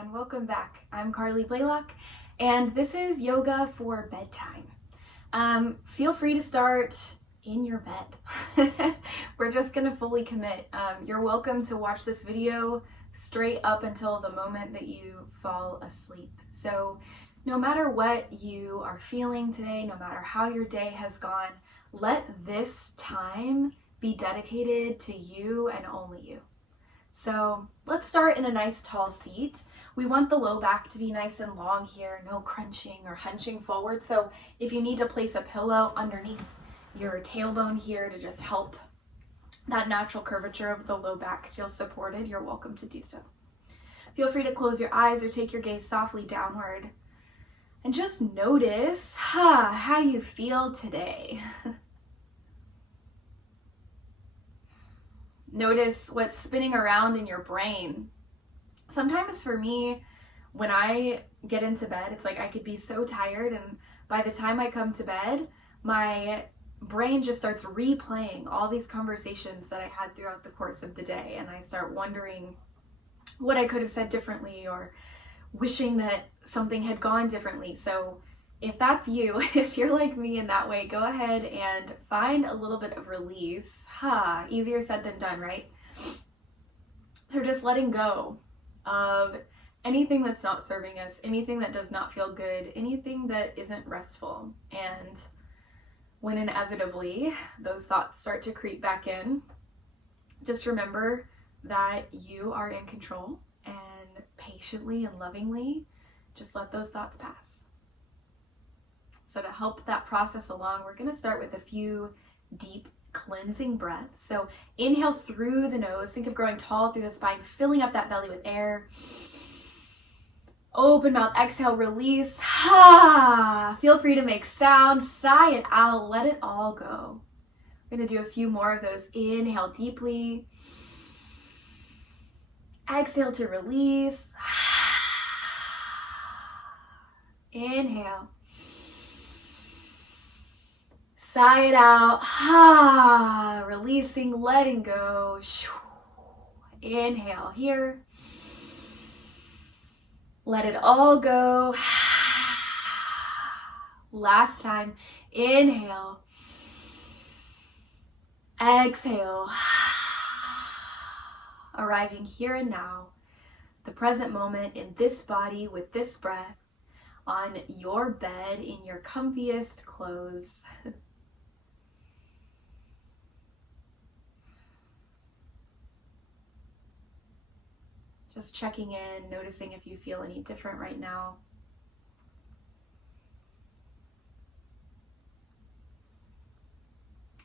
everyone, welcome back. I'm Carly Blaylock, and this is yoga for bedtime. Feel free to start in your bed. We're just gonna fully commit. You're welcome to watch this video straight up until the moment that you fall asleep. So no matter what you are feeling today, no matter how your day has gone, let this time be dedicated to you and only you. So let's start in a nice tall seat. We want the low back to be nice and long here, no crunching or hunching forward. So if you need to place a pillow underneath your tailbone here to just help that natural curvature of the low back feel supported, you're welcome to do so. Feel free to close your eyes or take your gaze softly downward and just notice how you feel today. Notice what's spinning around in your brain. Sometimes for me, when I get into bed, it's like I could be so tired, and by the time I come to bed, my brain just starts replaying all these conversations that I had throughout the course of the day, and I start wondering what I could have said differently or wishing that something had gone differently. So if that's you, if you're like me in that way, go ahead and find a little bit of release. Easier said than done, right? So just letting go of anything that's not serving us, anything that does not feel good, anything that isn't restful. And when inevitably those thoughts start to creep back in, just remember that you are in control, and patiently and lovingly just let those thoughts pass. So to help that process along, we're going to start with a few deep cleansing breaths. So inhale through the nose, think of growing tall through the spine, filling up that belly with air. Open mouth, exhale, release. Feel free to make sound, sigh it out, let it all go. We're going to do a few more of those. Inhale deeply. Exhale to release. Inhale. Sigh it out. Releasing, letting go. Inhale here. Let it all go. Last time. Inhale. Exhale. Arriving here and now, the present moment in this body with this breath, on your bed in your comfiest clothes. Just checking in, noticing if you feel any different right now.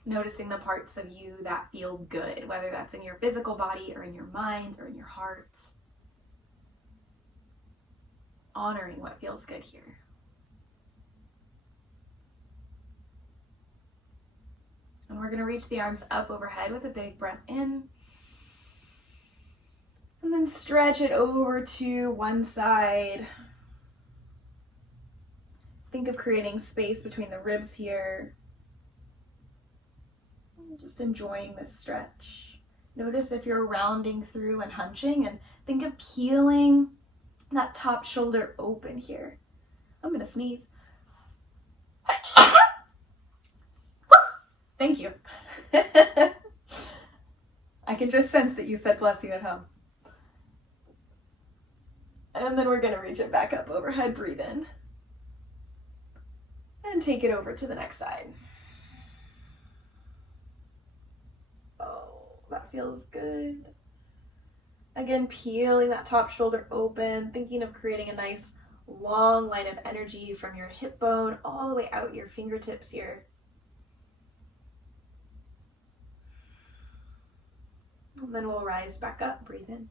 Noticing the parts of you that feel good, whether that's in your physical body or in your mind or in your heart. Honoring what feels good here. And we're going to reach the arms up overhead with a big breath in. And then stretch it over to one side. Think of creating space between the ribs here. Just enjoying this stretch. Notice if you're rounding through and hunching, and think of peeling that top shoulder open here. I'm gonna sneeze. Thank you. I can just sense that you said bless you at home. And then we're gonna reach it back up overhead, breathe in. And take it over to the next side. That feels good. Again, peeling that top shoulder open, thinking of creating a nice long line of energy from your hip bone all the way out your fingertips here. And then we'll rise back up, breathe in.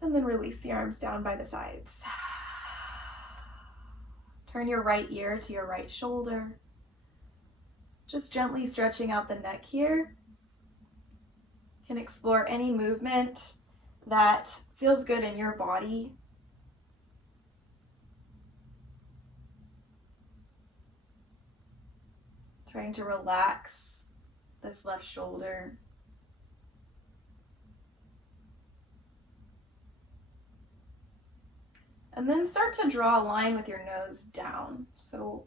And then release the arms down by the sides. Turn your right ear to your right shoulder. Just gently stretching out the neck here. You can explore any movement that feels good in your body. Trying to relax this left shoulder. And then start to draw a line with your nose down. So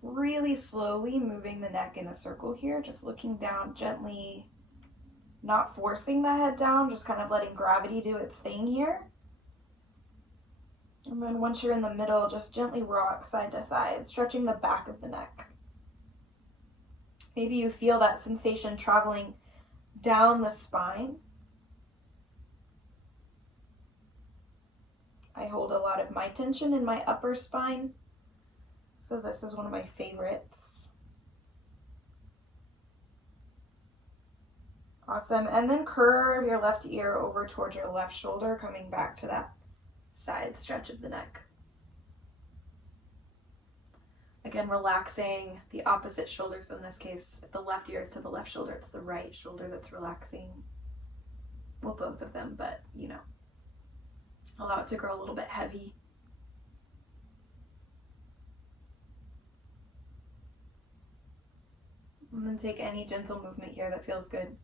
really slowly moving the neck in a circle here, just looking down gently, not forcing the head down, just kind of letting gravity do its thing here. And then once you're in the middle, just gently rock side to side, stretching the back of the neck. Maybe you feel that sensation traveling down the spine. I hold a lot of my tension in my upper spine, so this is one of my favorites. Awesome. And then curve your left ear over towards your left shoulder, coming back to that side stretch of the neck. Again, relaxing the opposite shoulders. In this case, if the left ear is to the left shoulder, it's the right shoulder that's relaxing. Well, both of them, but you know, allow it to grow a little bit heavy. And then take any gentle movement here that feels good.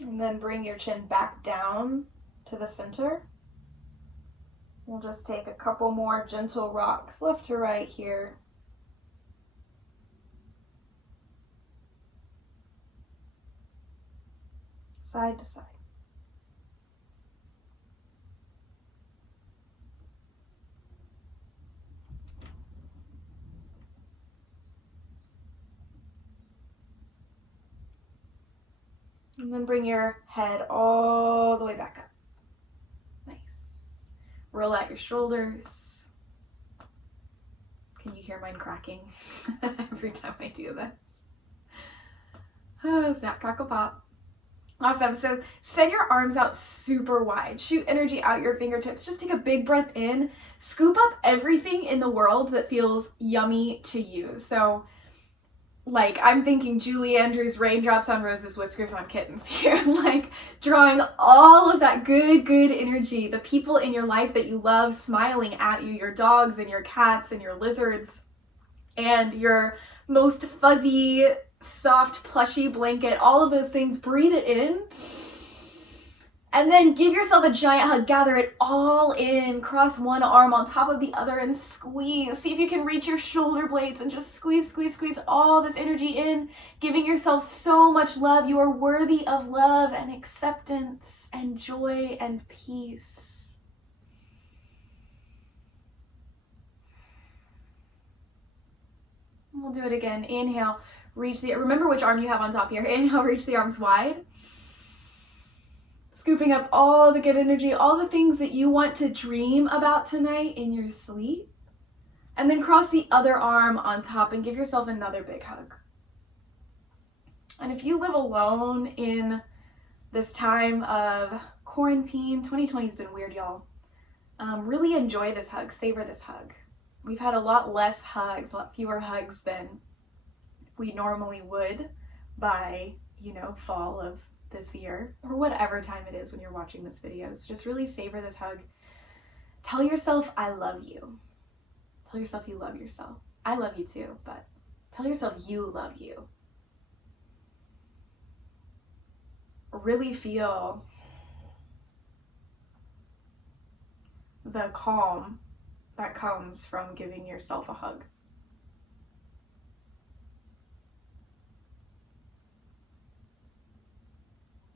And then bring your chin back down to the center. We'll just take a couple more gentle rocks left to right here. Side to side. And then bring your head all the way back up. Nice. Roll out your shoulders. Can you hear mine cracking every time I do this? Oh, snap, crackle, pop. Awesome. So send your arms out super wide. Shoot energy out your fingertips. Just take a big breath in. Scoop up everything in the world that feels yummy to you. So like, I'm thinking Julie Andrews, raindrops on roses, whiskers on kittens here. Like, drawing all of that good energy, the people in your life that you love smiling at you, your dogs and your cats and your lizards, and your most fuzzy, soft, plushy blanket, all of those things. Breathe it in. And then give yourself a giant hug. Gather it all in. Cross one arm on top of the other and squeeze. See if you can reach your shoulder blades and just squeeze all this energy in. Giving yourself so much love. You are worthy of love and acceptance and joy and peace. We'll do it again. Inhale. Remember which arm you have on top here. Inhale, reach the arms wide. Scooping up all the good energy, all the things that you want to dream about tonight in your sleep. And then cross the other arm on top and give yourself another big hug. And if you live alone in this time of quarantine, 2020 has been weird, y'all. Really enjoy this hug, savor this hug. We've had a lot less hugs, a lot fewer hugs than we normally would by, fall of this year, or whatever time it is when you're watching this video. So just really savor this hug. Tell yourself, I love you. Tell yourself you love yourself. I love you too, but tell yourself you love you. Really feel the calm that comes from giving yourself a hug.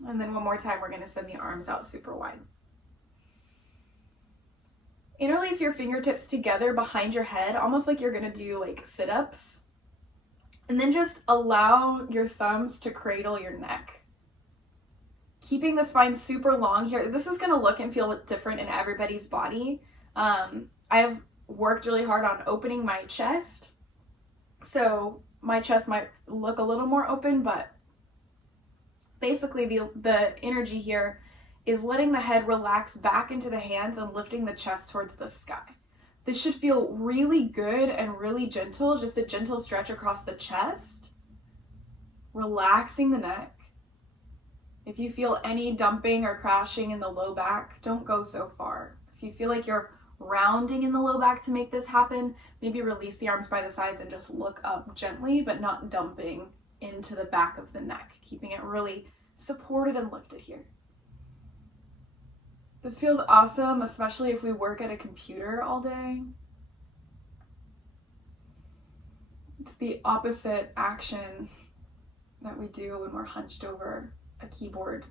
And then one more time, we're going to send the arms out super wide. Interlace your fingertips together behind your head, almost like you're going to do like sit-ups. And then just allow your thumbs to cradle your neck. Keeping the spine super long here. This is going to look and feel different in everybody's body. I have worked really hard on opening my chest. So my chest might look a little more open, but basically, the energy here is letting the head relax back into the hands and lifting the chest towards the sky. This should feel really good and really gentle, just a gentle stretch across the chest. relaxing the neck. If you feel any dumping or crashing in the low back, don't go so far. If you feel like you're rounding in the low back to make this happen, maybe release the arms by the sides and just look up gently, but not dumping into the back of the neck, keeping it really supported and lifted here. This feels awesome, especially if we work at a computer all day. It's the opposite action that we do when we're hunched over a keyboard.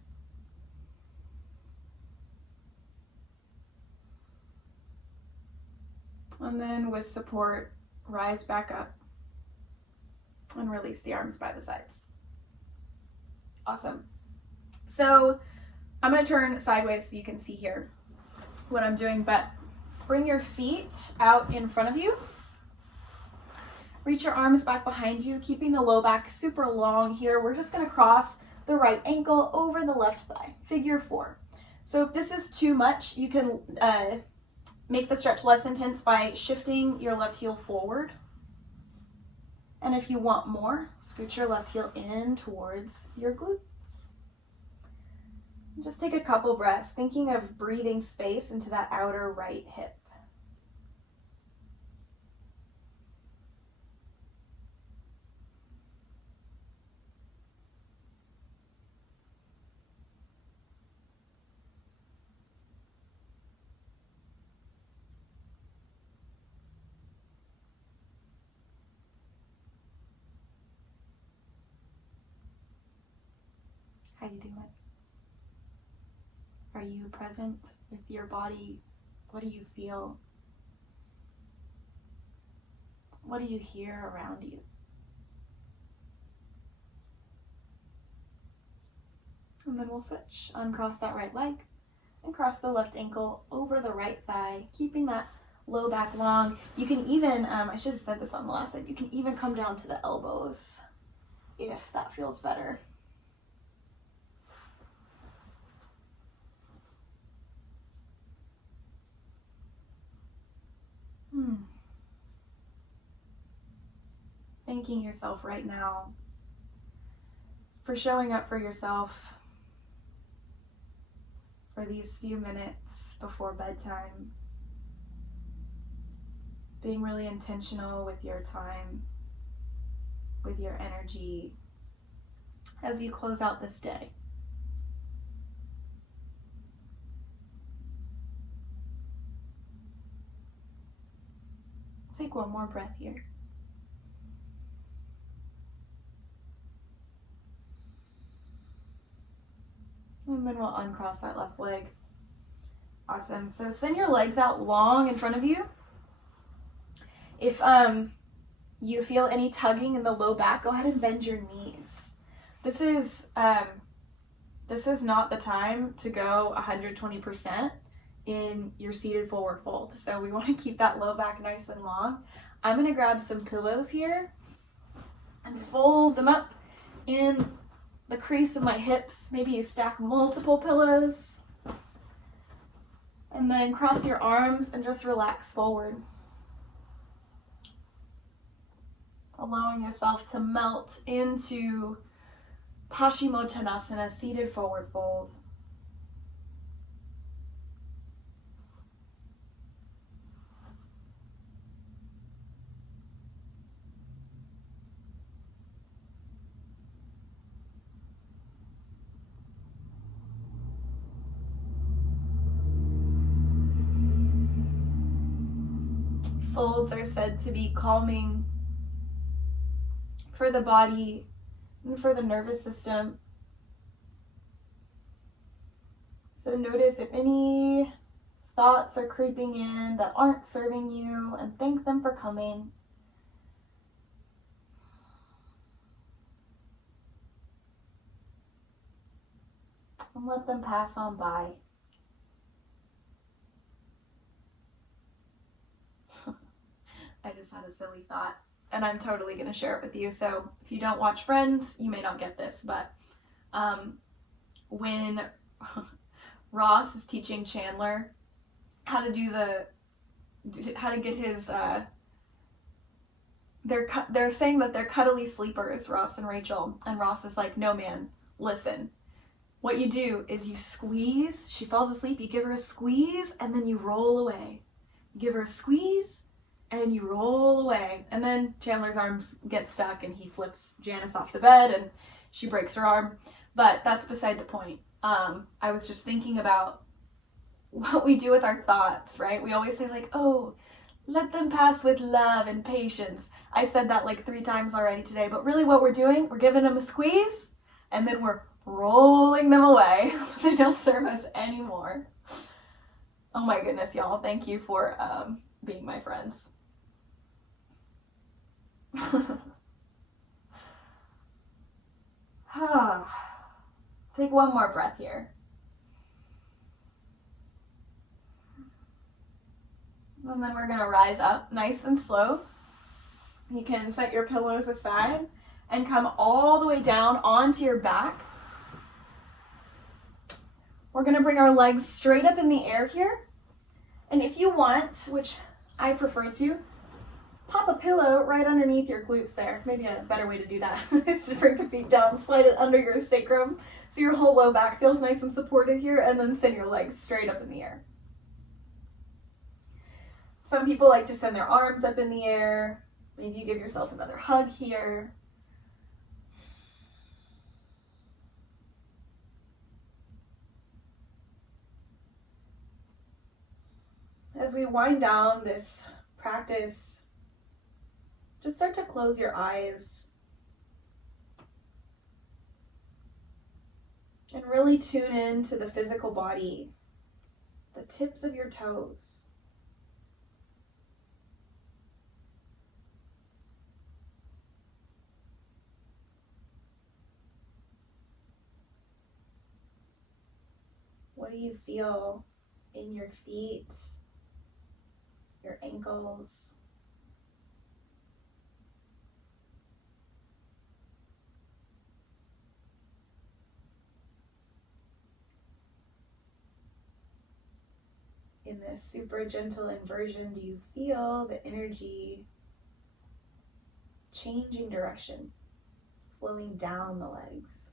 And then with support, rise back up and release the arms by the sides. Awesome. So I'm going to turn sideways so you can see here what I'm doing, but bring your feet out in front of you. Reach your arms back behind you, keeping the low back super long here. We're just going to cross the right ankle over the left thigh, figure 4. So if this is too much, you can make the stretch less intense by shifting your left heel forward. And if you want more, scoot your left heel in towards your glutes. Just take a couple breaths, thinking of breathing space into that outer right hip. How you doing? Are you present with your body? What do you feel? What do you hear around you? And then we'll switch. Uncross that right leg and cross the left ankle over the right thigh, keeping that low back long. You can even, I should have said this on the last side, you can even come down to the elbows if that feels better. Thanking yourself right now for showing up for yourself for these few minutes before bedtime. Being really intentional with your time, with your energy as you close out this day. Take one more breath here. And then we'll uncross that left leg. Awesome. So send your legs out long in front of you. If you feel any tugging in the low back, go ahead and bend your knees. This is not the time to go 120% in your seated forward fold. So we want to keep that low back nice and long. I'm going to grab some pillows here and fold them up in the crease of my hips. Maybe you stack multiple pillows. And then cross your arms and just relax forward. Allowing yourself to melt into Paschimottanasana, seated forward fold. Folds are said to be calming for the body and for the nervous system. So notice if any thoughts are creeping in that aren't serving you, and thank them for coming. And let them pass on by. I just had a silly thought, and I'm totally going to share it with you. So if you don't watch Friends, you may not get this, but when Ross is teaching Chandler how to get his they're saying that they're cuddly sleepers, Ross and Rachel. And Ross is like, no, man, listen. What you do is you squeeze. She falls asleep. You give her a squeeze, and then you roll away. You give her a squeeze, and you roll away. And then Chandler's arms get stuck, and he flips Janice off the bed, and she breaks her arm. But that's beside the point. I was just thinking about what we do with our thoughts, right? We always say like, oh, let them pass with love and patience. I said that like 3 times already today, but really what we're doing, we're giving them a squeeze, and then we're rolling them away. They don't serve us anymore. Oh my goodness, y'all. Thank you for being my friends. Take one more breath here. And then we're going to rise up nice and slow. You can set your pillows aside and come all the way down onto your back. We're going to bring our legs straight up in the air here. And if you want, which I prefer to, pop a pillow right underneath your glutes there. Maybe a better way to do that is to bring the feet down, slide it under your sacrum so your whole low back feels nice and supported here, and then send your legs straight up in the air. Some people like to send their arms up in the air. Maybe you give yourself another hug here. As we wind down this practice, just start to close your eyes and really tune in to the physical body, the tips of your toes. What do you feel in your feet, your ankles? In this super gentle inversion, do you feel the energy changing direction, flowing down the legs?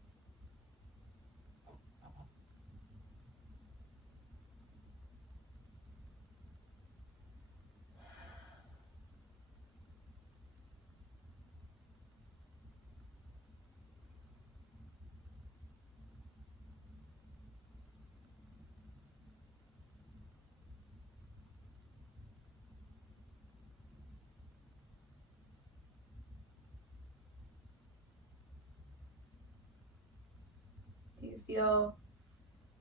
Do you feel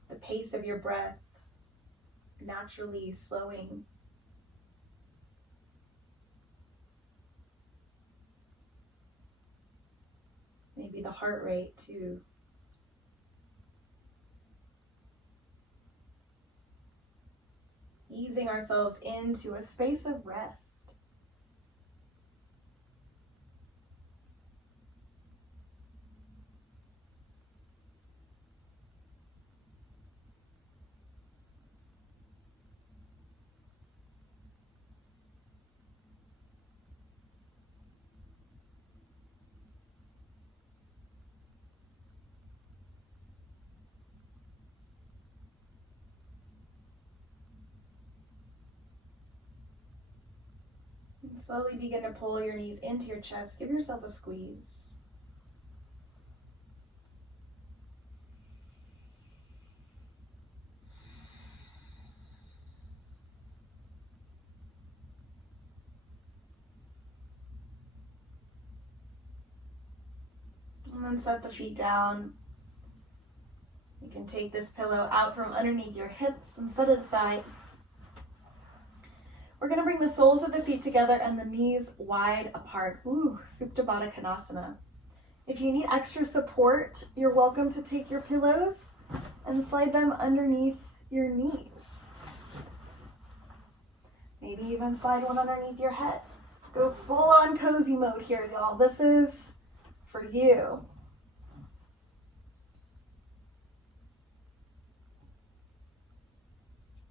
the pace of your breath naturally slowing? Maybe the heart rate too. Easing ourselves into a space of rest. And slowly begin to pull your knees into your chest. Give yourself a squeeze. And then set the feet down. You can take this pillow out from underneath your hips and set it aside. We're going to bring the soles of the feet together and the knees wide apart. Ooh, Supta Baddha Konasana. If you need extra support, you're welcome to take your pillows and slide them underneath your knees. Maybe even slide one underneath your head. Go full on cozy mode here, y'all. This is for you.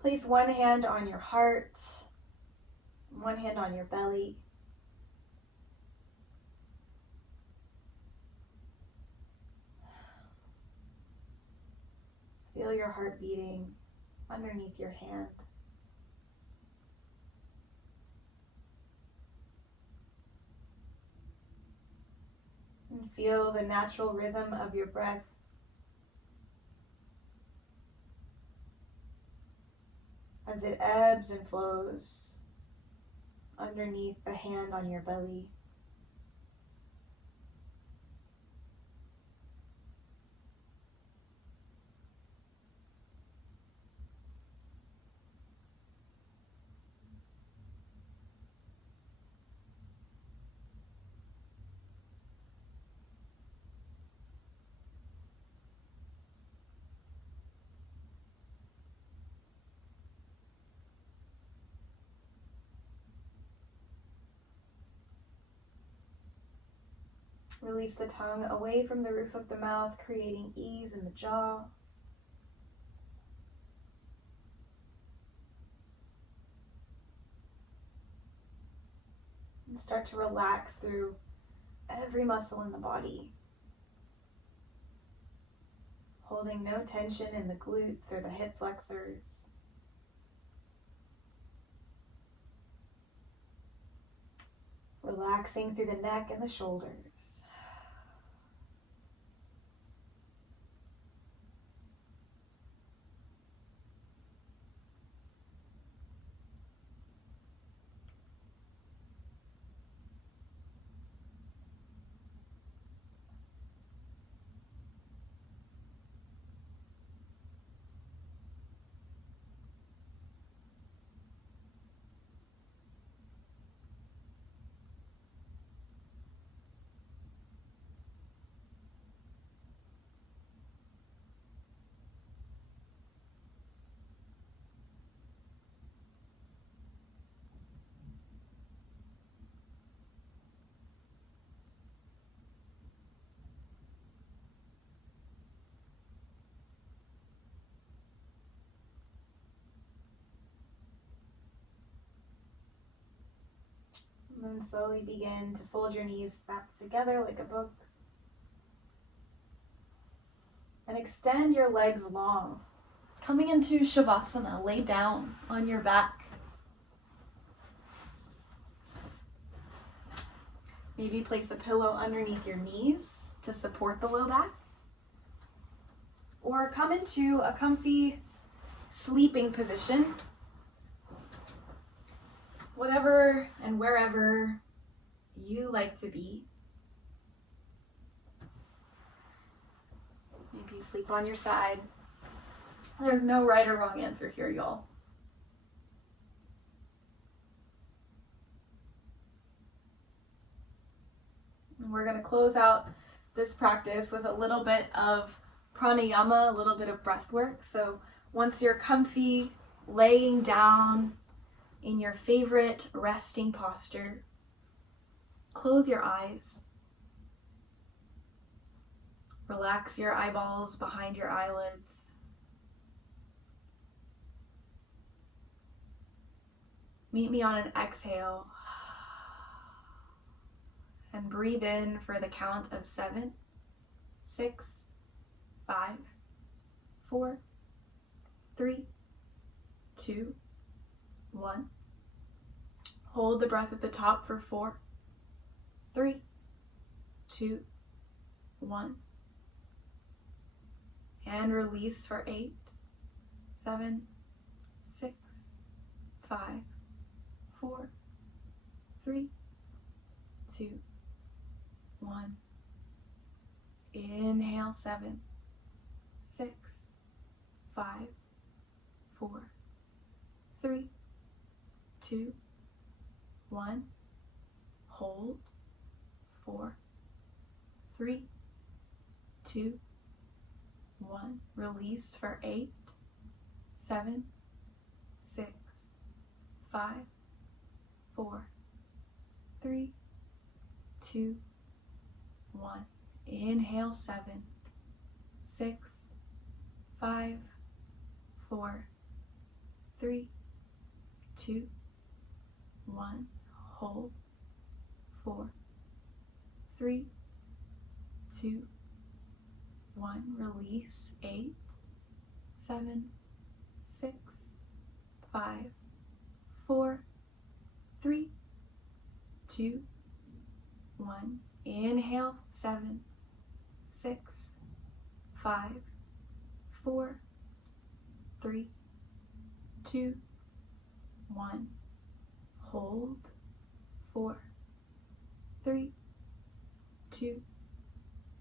Place one hand on your heart, one hand on your belly. Feel your heart beating underneath your hand. And feel the natural rhythm of your breath. As it ebbs and flows underneath the hand on your belly. Release the tongue away from the roof of the mouth, creating ease in the jaw. And start to relax through every muscle in the body. Holding no tension in the glutes or the hip flexors. Relaxing through the neck and the shoulders. And then slowly begin to fold your knees back together like a book. And extend your legs long. Coming into Shavasana, lay down on your back. Maybe place a pillow underneath your knees to support the low back. Or come into a comfy sleeping position. Whatever and wherever you like to be. Maybe sleep on your side. There's no right or wrong answer here, y'all. And we're going to close out this practice with a little bit of pranayama, a little bit of breath work. So once you're comfy, laying down in your favorite resting posture, close your eyes. Relax your eyeballs behind your eyelids. Meet me on an exhale. And breathe in for the count of 7, 6, 5, 4, 3, 2, 1. Hold the breath at the top for 4, 3, 2, 1. And release for 8, 7, 6, 5, 4, 3, 2, 1. Inhale 7, 6, 5, 4, 3, 2, 1. Hold. 4, 3, 2, 1. Release for 8, 7, 6, 5, 4, 3, 2, 1. Inhale 7, 6, 5, 4, 3, 2, 1. Hold. 4, 3, 2, 1. Release. 8, 7, 6, 5, 4, 3, 2, 1. Inhale, 7, 6, 5, 4, 3, 2, 1. Hold, 4, 3, 2,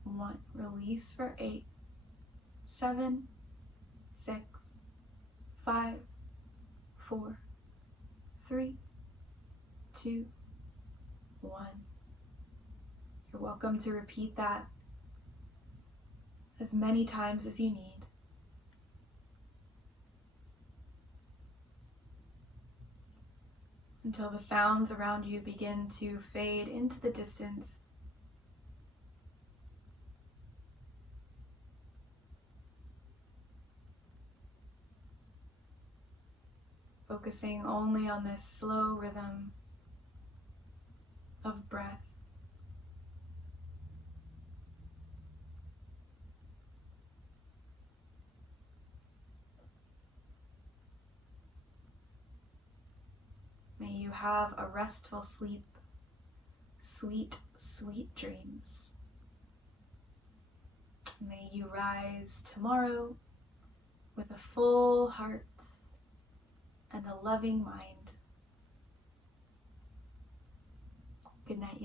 1. Release for 8, 7, 6, 5, 4, 3, 2, 1. You're welcome to repeat that as many times as you need. Until the sounds around you begin to fade into the distance. Focusing only on this slow rhythm of breath. May you have a restful sleep, sweet, sweet dreams. May you rise tomorrow with a full heart and a loving mind. Good night.